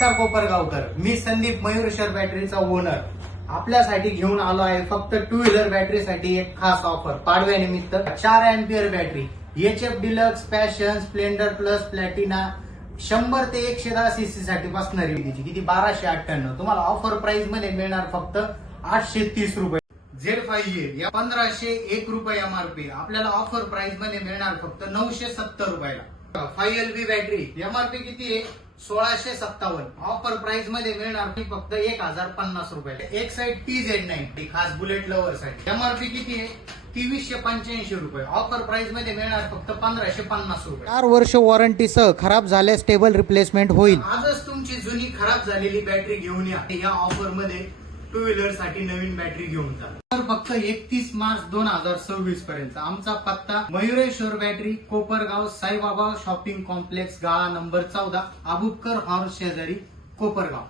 नमस्कार कोपरगावकर, मी संदीप मयूरेश्वर बॅटरीचा ओनर आपल्यासाठी घेऊन आलो आहे फक्त टू व्हीलर बॅटरीसाठी एक खास ऑफर पाडव्यानिमित्त 4 ampere battery HF Deluxe, Passion, Splendor Plus, Platina 100 ते 110 सीसी साठी बसणारी किती 1298 तुम्हाला ऑफर प्राइस मध्ये मिळणार फक्त 830 रुपये. Z5A या 1501 रुपये एमआरपी आपल्याला ऑफर प्राइस मध्ये मिळणार फक्त 970 रुपयाला. 5LB बॅटरी एमआरपी किती आहे 1657, ऑफर प्राइस मध्ये मिळणार फक्त 1050 रुपये. एक साइड TZ9 खास बुलेट लवर साठी एमआरपी किती आहे 2385 रुपये, ऑफर प्राइस मध्ये मिळणार फक्त 1550 रुपये. 4 वर्ष वॉरंटी सह खराब झाल्यास टेबल रिप्लेसमेंट होईल. आजच तुमची जुनी खराब झालेली बॅटरी घेऊन या ऑफर मध्ये टू व्हीलर साठी नवीन बॅटरी घेऊन जा. तर फक्त 31 मार्च 2026 पर्यंत. आमचा पत्ता Mayureshwar battery, Kopargaon, Saibaba shopping complex, गाळा नंबर 14, अबुकर हॉर्स शेजारी, कोपरगाव.